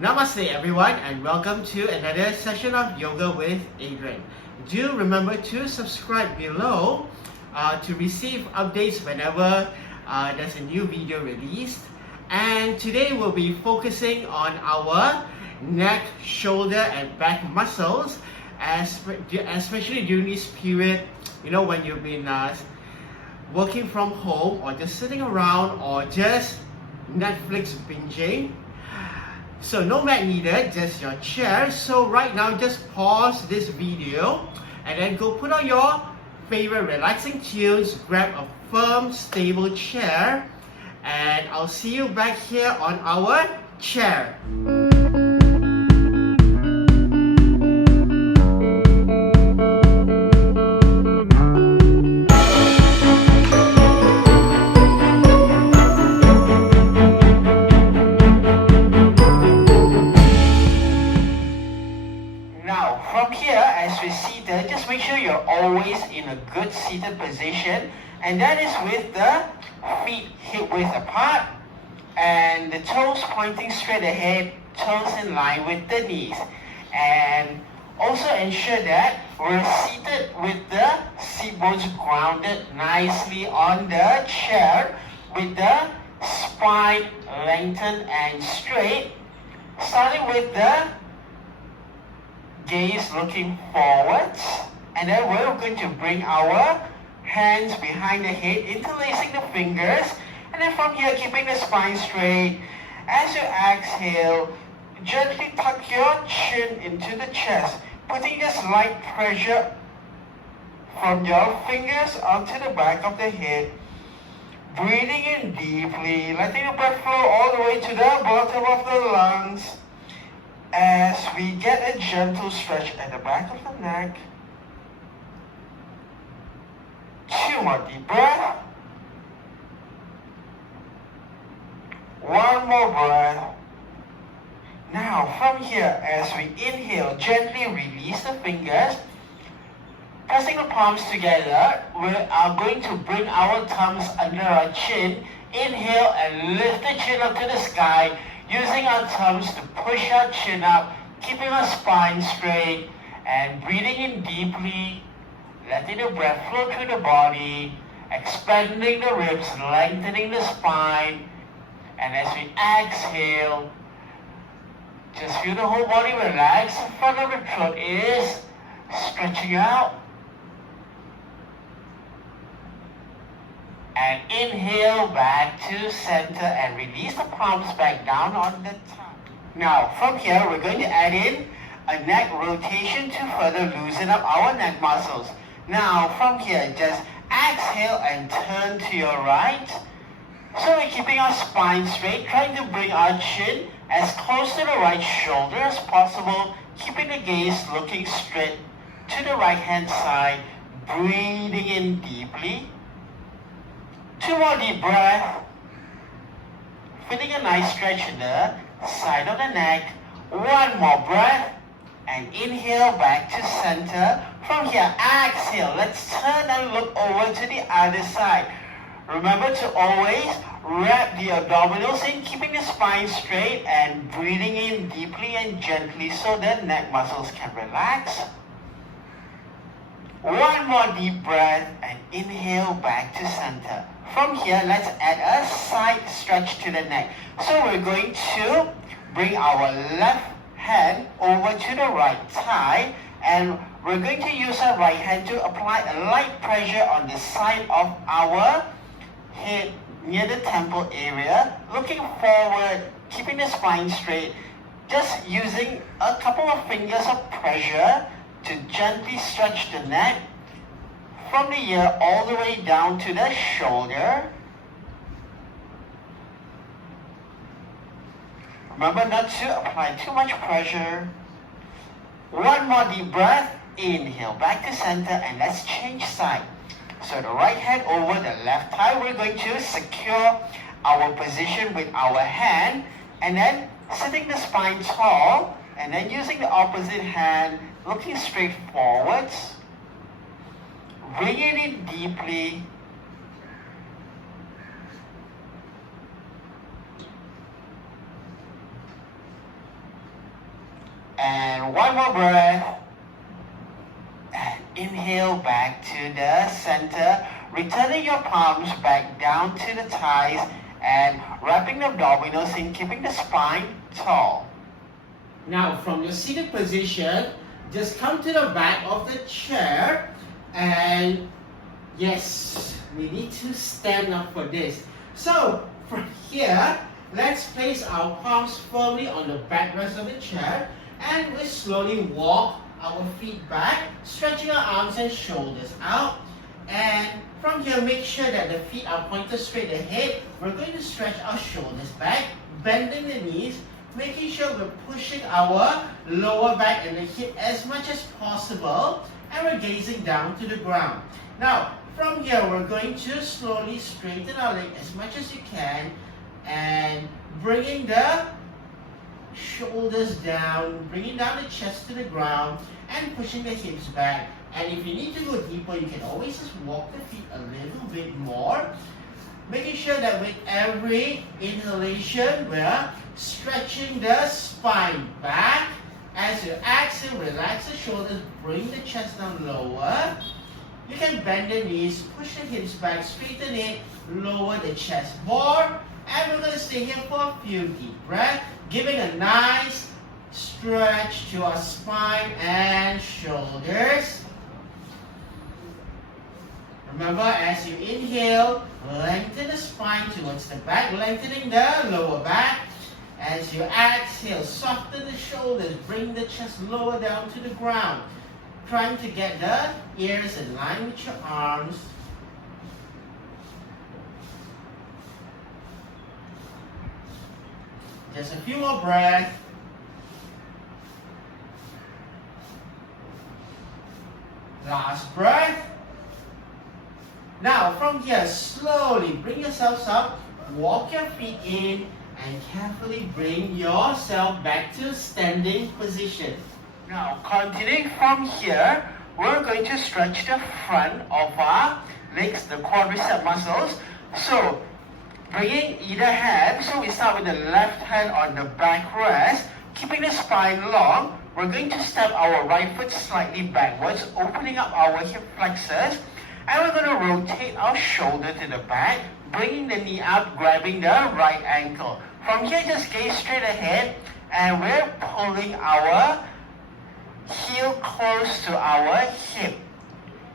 Namaste everyone and welcome to another session of Yoga with Adrian. Do remember to subscribe below to receive updates whenever there's a new video released. And today we'll be focusing on our neck, shoulder and back muscles, especially during this period, when you've been working from home or just sitting around or just Netflix binging. So no mat needed, just your chair. So right now just pause this video and then go put on your favorite relaxing tunes, grab a firm stable chair, and I'll see you back here on our chair. From here, as we seated, just make sure you're always in a good seated position, and that is with the feet hip width apart and the toes pointing straight ahead, toes in line with the knees. And also ensure that we're seated with the seat bones grounded nicely on the chair with the spine lengthened and straight, starting with the gaze looking forwards, and then we're going to bring our hands behind the head, interlacing the fingers, and then from here keeping the spine straight. As you exhale, gently tuck your chin into the chest, putting just light pressure from your fingers onto the back of the head. Breathing in deeply, letting the breath flow all the way to the bottom of the lungs. As we get a gentle stretch at the back of the neck. 2 more deep breath. 1 more breath. Now from here, as we inhale, gently release the fingers. Pressing the palms together, we are going to bring our thumbs under our chin. Inhale and lift the chin up to the sky. Using our thumbs to push our chin up, keeping our spine straight, and breathing in deeply, letting the breath flow through the body, expanding the ribs, lengthening the spine. And as we exhale, just feel the whole body relax. The front of the throat is stretching out. And inhale back to center and release the palms back down on the top. Now from here we're going to add in a neck rotation to further loosen up our neck muscles. Now from here just exhale and turn to your right. So we're keeping our spine straight, trying to bring our chin as close to the right shoulder as possible, keeping the gaze looking straight to the right hand side, breathing in deeply. 2 more deep breaths, feeling a nice stretch in the side of the neck. 1 more breath, and inhale back to center. From here, exhale. Let's turn and look over to the other side. Remember to always wrap the abdominals in, keeping the spine straight and breathing in deeply and gently so the neck muscles can relax. 1 more deep breath and inhale back to center. From here, let's add a side stretch to the neck. So we're going to bring our left hand over to the right thigh, and we're going to use our right hand to apply a light pressure on the side of our head near the temple area, looking forward, keeping the spine straight, just using a couple of fingers of pressure to gently stretch the neck from the ear all the way down to the shoulder. Remember not to apply too much pressure. 1 more deep breath. Inhale back to center, and let's change side. So the right hand over the left thigh, we're going to secure our position with our hand, and then sitting the spine tall, and then using the opposite hand, looking straight forwards. Bring it in deeply. And one more breath. And inhale back to the center, returning your palms back down to the thighs and wrapping the abdominals in, keeping the spine tall. Now from your seated position, just come to the back of the chair and yes, we need to stand up for this. So from here, let's place our palms firmly on the backrest of the chair and we slowly walk our feet back, stretching our arms and shoulders out. And from here, make sure that the feet are pointed straight ahead. We're going to stretch our shoulders back, bending the knees, making sure we're pushing our lower back and the hip as much as possible, and we're gazing down to the ground. Now, from here, we're going to slowly straighten our leg as much as you can, and bringing the shoulders down, bringing down the chest to the ground, and pushing the hips back. And if you need to go deeper, you can always just walk the feet a little bit more. Making sure that with every inhalation, we're stretching the spine back. As you exhale, relax the shoulders, bring the chest down lower. You can bend the knees, push the hips back, straighten it, lower the chest more. And we're going to stay here for a few deep breaths, giving a nice stretch to our spine and shoulders. Remember, as you inhale, lengthen the spine towards the back, lengthening the lower back. As you exhale, soften the shoulders, bring the chest lower down to the ground. Trying to get the ears in line with your arms. Just a few more breaths. Last breath. Now from here, slowly bring yourselves up, walk your feet in, and carefully bring yourself back to standing position. Now continuing from here, we're going to stretch the front of our legs, the quadricep muscles. So bringing either hand, so we start with the left hand on the backrest, keeping the spine long. We're going to step our right foot slightly backwards, opening up our hip flexors. And we're going to rotate our shoulder to the back, bringing the knee up, grabbing the right ankle. From here, just gaze straight ahead, and we're pulling our heel close to our hip.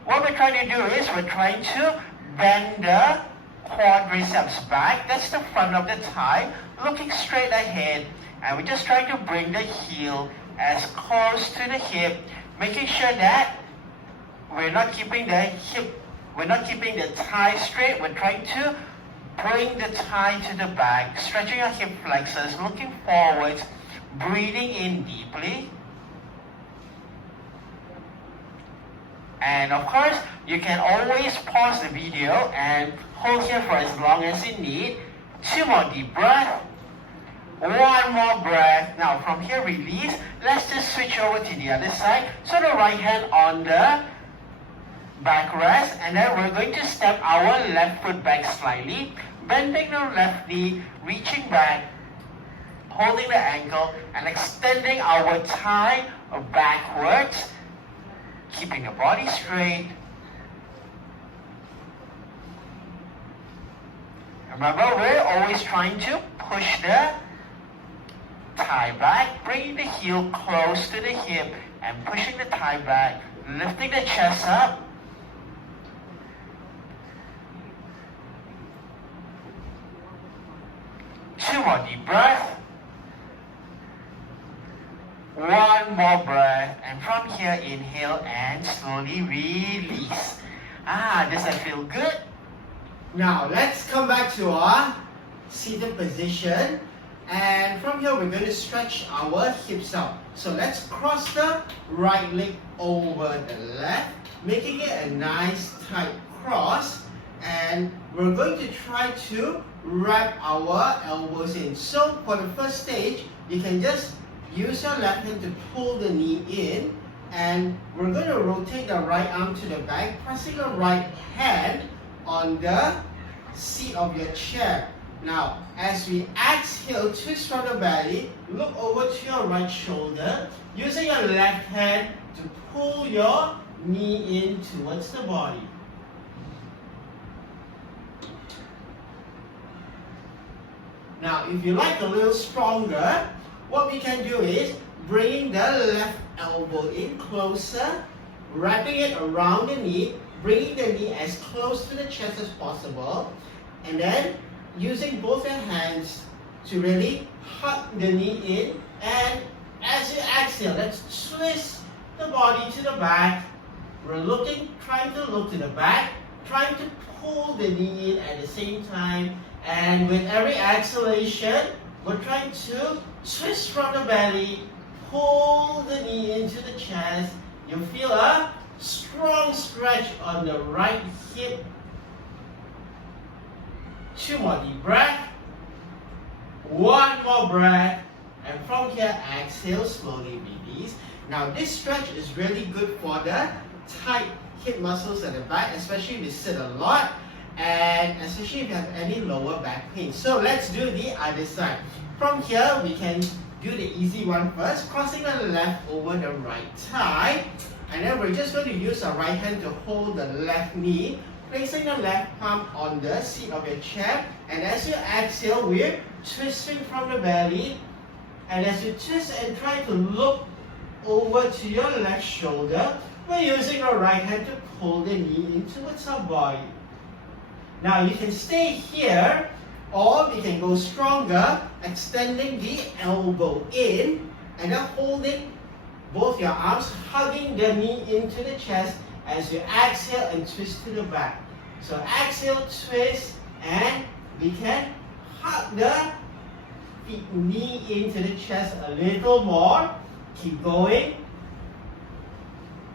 What we're trying to do is we're trying to bend the quadriceps back. That's the front of the thigh, looking straight ahead. And we're just trying to bring the heel as close to the hip, making sure that we're not keeping the thigh straight. We're trying to bring the thigh to the back, stretching our hip flexors, looking forwards, breathing in deeply. And of course, you can always pause the video and hold here for as long as you need. 2 more deep breaths. 1 more breath. Now from here, release. Let's just switch over to the other side. So the right hand on the backrest, and then we're going to step our left foot back slightly, bending the left knee, reaching back, holding the ankle, and extending our thigh backwards, keeping the body straight. Remember, we're always trying to push the thigh back, bringing the heel close to the hip, and pushing the thigh back, lifting the chest up. Two more deep breaths. 1 more breath. And from here, inhale and slowly release. Does that feel good? Now, let's come back to our seated position. And from here, we're going to stretch our hips out. So let's cross the right leg over the left, making it a nice tight cross. And we're going to try to wrap our elbows in. So for the first stage, you can just use your left hand to pull the knee in. And we're going to rotate the right arm to the back, pressing the right hand on the seat of your chair. Now, as we exhale, twist from the belly, look over to your right shoulder, using your left hand to pull your knee in towards the body. Now, if you like a little stronger, what we can do is bringing the left elbow in closer, wrapping it around the knee, bringing the knee as close to the chest as possible, and then using both your hands to really hug the knee in. And as you exhale, let's twist the body to the back. We're trying to look to the back, trying to pull the knee in at the same time. And with every exhalation, we're trying to twist from the belly, pull the knee into the chest. You feel a strong stretch on the right hip. 2 more deep breath. 1 more breath. And from here, exhale, slowly release. Now, this stretch is really good for the tight hip muscles at the back, especially if you sit a lot, and especially if you have any lower back pain. So let's do the other side. From here, we can do the easy one first, crossing the left over the right thigh. And then we're just going to use our right hand to hold the left knee, placing the left palm on the seat of your chair. And as you exhale, we're twisting from the belly. And as you twist and try to look over to your left shoulder, we're using our right hand to pull the knee in towards our body. Now you can stay here, or we can go stronger, extending the elbow in, and then holding both your arms, hugging the knee into the chest as you exhale and twist to the back. So exhale, twist, and we can hug the knee into the chest a little more. Keep going.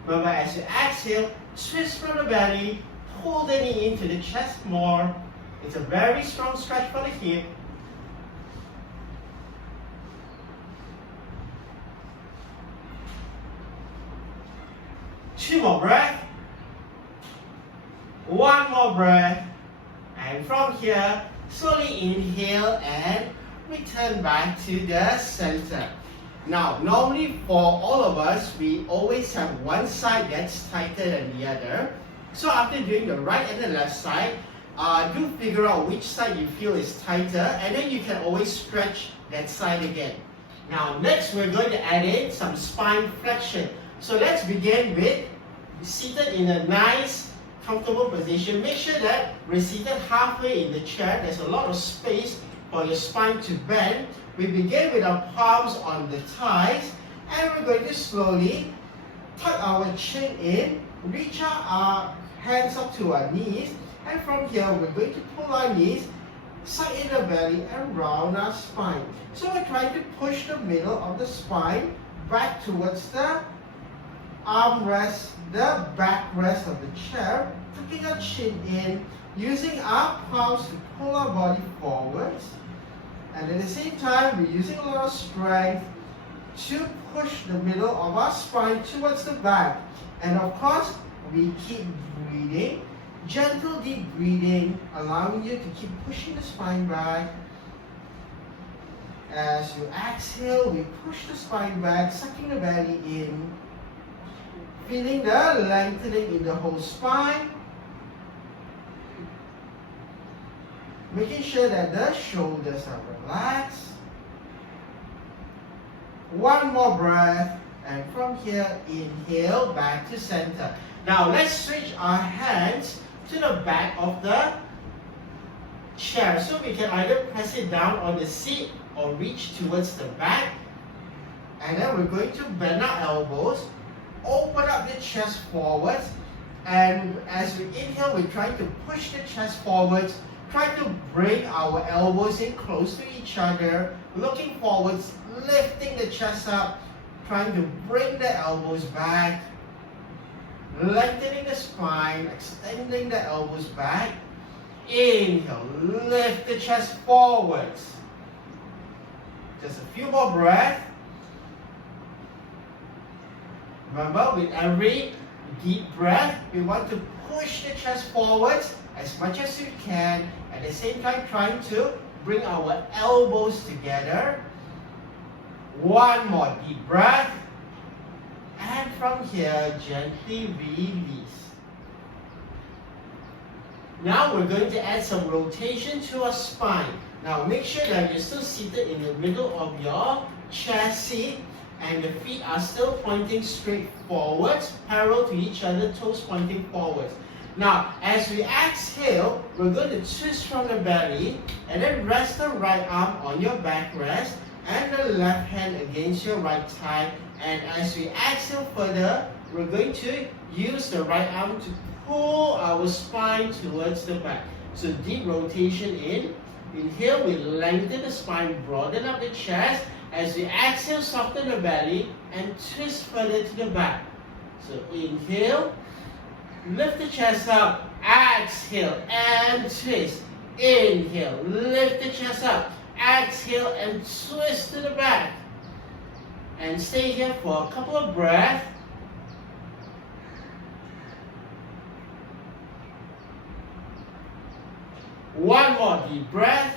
Remember, as you exhale, twist from the belly, pull the knee into the chest more. It's a very strong stretch for the hip. Two more breaths. 1 more breath. And from here, slowly inhale and return back to the center. Now, normally for all of us, we always have one side that's tighter than the other. So after doing the right and the left side, do figure out which side you feel is tighter, and then you can always stretch that side again. Now, next we're going to add in some spine flexion. So let's begin with seated in a nice, comfortable position. Make sure that we're seated halfway in the chair. There's a lot of space for your spine to bend. We begin with our palms on the thighs, and we're going to slowly tuck our chin in, reach our hands up to our knees, and from here we're going to pull our knees, suck in the belly, and round our spine. So we're trying to push the middle of the spine back towards the armrest, the backrest of the chair, tucking our chin in, using our palms to pull our body forwards. And at the same time, we're using a lot of strength to push the middle of our spine towards the back. And of course, we keep breathing, gentle deep breathing, allowing you to keep pushing the spine back. As you exhale, we push the spine back, sucking the belly in, feeling the lengthening in the whole spine. Making sure that the shoulders are relaxed. 1 more breath, and from here, inhale back to center. Now let's switch our hands to the back of the chair. So we can either press it down on the seat or reach towards the back. And then we're going to bend our elbows, open up the chest forwards, and as we inhale, we're trying to push the chest forwards. Try to bring our elbows in close to each other, looking forwards, lifting the chest up, trying to bring the elbows back, lengthening the spine, extending the elbows back. Inhale, lift the chest forwards. Just a few more breaths. Remember, with every deep breath, we want to push the chest forwards as much as you can, at the same time trying to bring our elbows together. One more deep breath. And from here, gently release. Now we're going to add some rotation to our spine. Now make sure that you're still seated in the middle of your chair seat and the feet are still pointing straight forwards, parallel to each other, toes pointing forwards. Now, as we exhale, we're going to twist from the belly and then rest the right arm on your backrest and the left hand against your right thigh. And as we exhale further, we're going to use the right arm to pull our spine towards the back. So deep rotation in. Inhale, we lengthen the spine, broaden up the chest. As we exhale, soften the belly and twist further to the back. So inhale, lift the chest up, exhale and twist. Inhale, lift the chest up, exhale and twist to the back. And stay here for a couple of breaths. One more deep breath.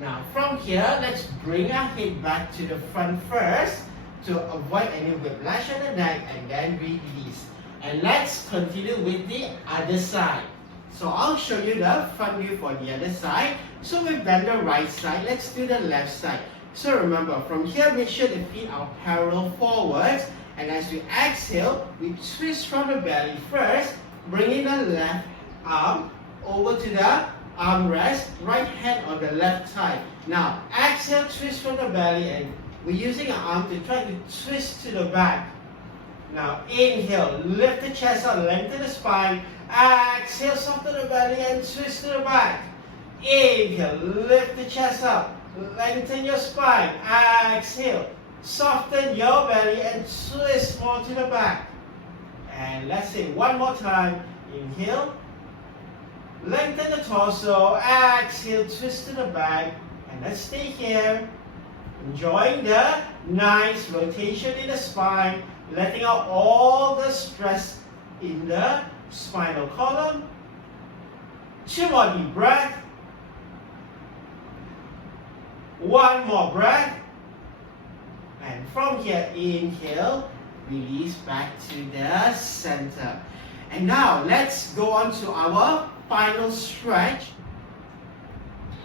Now from here, let's bring our head back to the front first to avoid any whiplash on the neck and then release. And let's continue with the other side. So I'll show you the front view for the other side. So we've done the right side, let's do the left side. So remember, from here, make sure the feet are parallel forwards. And as we exhale, we twist from the belly first, bringing the left arm over to the armrest, right hand on the left thigh. Now, exhale, twist from the belly, and we're using our arm to try to twist to the back. Now, inhale, lift the chest up, lengthen the spine. Exhale, soften the belly and twist to the back. Inhale, lift the chest up, lengthen your spine. Exhale, soften your belly and twist more to the back. And let's say one more time. Inhale, lengthen the torso. Exhale, twist to the back. And let's stay here, enjoying the nice rotation in the spine, letting out all the stress in the spinal column. Two more deep breath. One more breath. And from here, inhale, release back to the center. And now let's go on to our final stretch.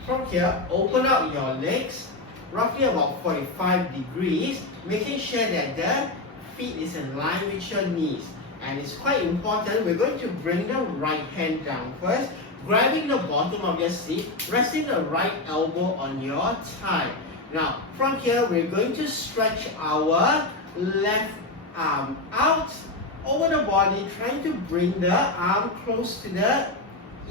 From here, open up your legs, roughly about 45 degrees, making sure that the feet is in line with your knees. And it's quite important, we're going to bring the right hand down first, grabbing the bottom of your seat, resting the right elbow on your thigh. Now, from here, we're going to stretch our left arm out over the body, trying to bring the arm close to the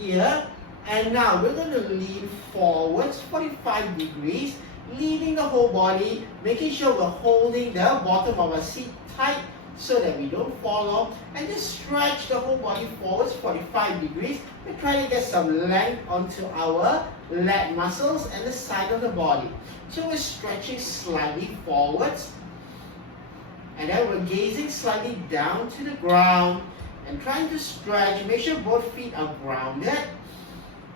ear. And now we're going to lean forwards 45 degrees, leaning the whole body, making sure we're holding the bottom of our seat tight so that we don't fall off, and just stretch the whole body forwards 45 degrees. We're trying to get some length onto our leg muscles and the side of the body. So we're stretching slightly forwards, and then we're gazing slightly down to the ground and trying to stretch. Make sure both feet are grounded.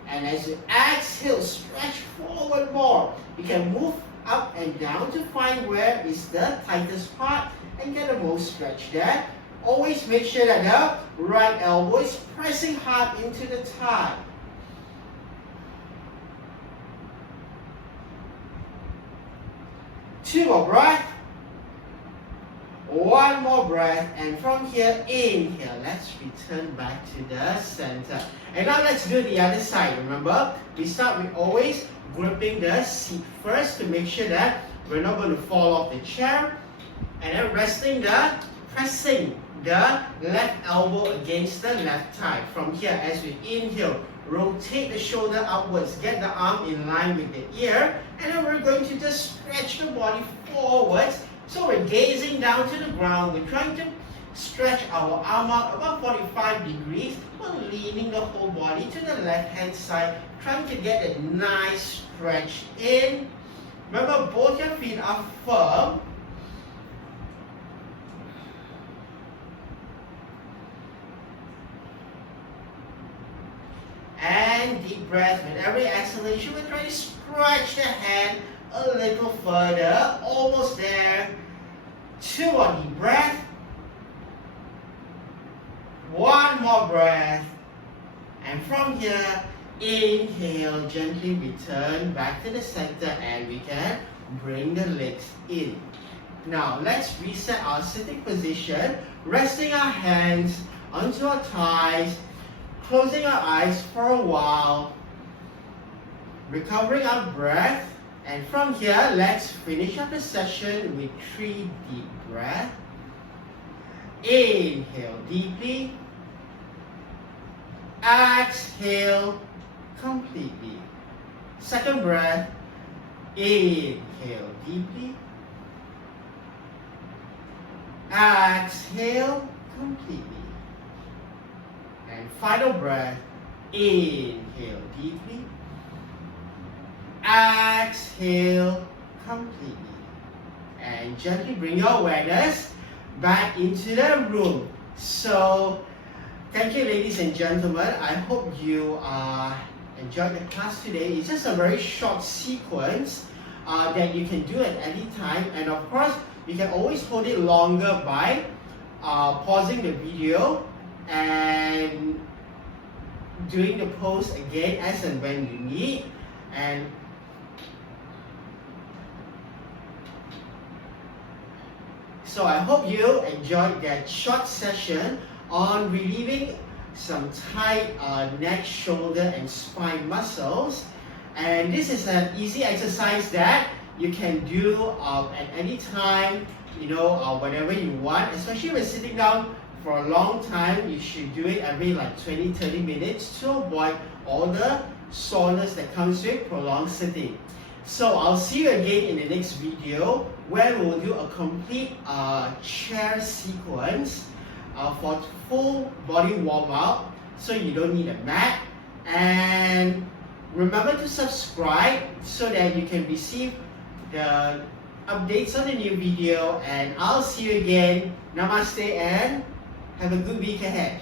And as you exhale, stretch forward more. You can move up and down to find where is the tightest part and get the most stretch there. Always make sure that the right elbow is pressing hard into the thigh. Two more breaths. One more breath, and from here, inhale. Let's return back to the center. And now let's do the other side. Remember, we start with always gripping the seat first to make sure that we're not going to fall off the chair. And then pressing the left elbow against the left thigh. From here, as we inhale, rotate the shoulder upwards, get the arm in line with the ear, and then we're going to just stretch the body forwards. So we're gazing down to the ground. We're trying to stretch our arm out about 45 degrees. We're leaning the whole body to the left-hand side, trying to get a nice stretch in. Remember, both your feet are firm. And deep deep breath. With every exhalation, we're trying to stretch the hand a little further. Almost there. 2 more deep breath. 1 more breath. And from here, inhale, gently return back to the center, and we can bring the legs in. Now, let's reset our sitting position, resting our hands onto our thighs, closing our eyes for a while, recovering our breath, and from here, let's finish up the session with 3 deep breaths. Inhale deeply, exhale completely. Second breath, inhale deeply, exhale completely. And final breath, inhale deeply, exhale completely. And gently bring your awareness back into the room. So, thank you, ladies and gentlemen. I hope you enjoyed the class today. It's just a very short sequence that you can do at any time. And of course, you can always hold it longer by pausing the video and doing the pose again as and when you need. And so I hope you enjoyed that short session on relieving some tight neck, shoulder, and spine muscles. And this is an easy exercise that you can do at any time, whenever you want. Especially when sitting down for a long time, you should do it every like 20-30 minutes to avoid all the soreness that comes with prolonged sitting. So I'll see you again in the next video where we'll do a complete chair sequence for full body warm up, so you don't need a mat. And remember to subscribe so that you can receive the updates on the new video. And I'll see you again. Namaste and have a good week ahead.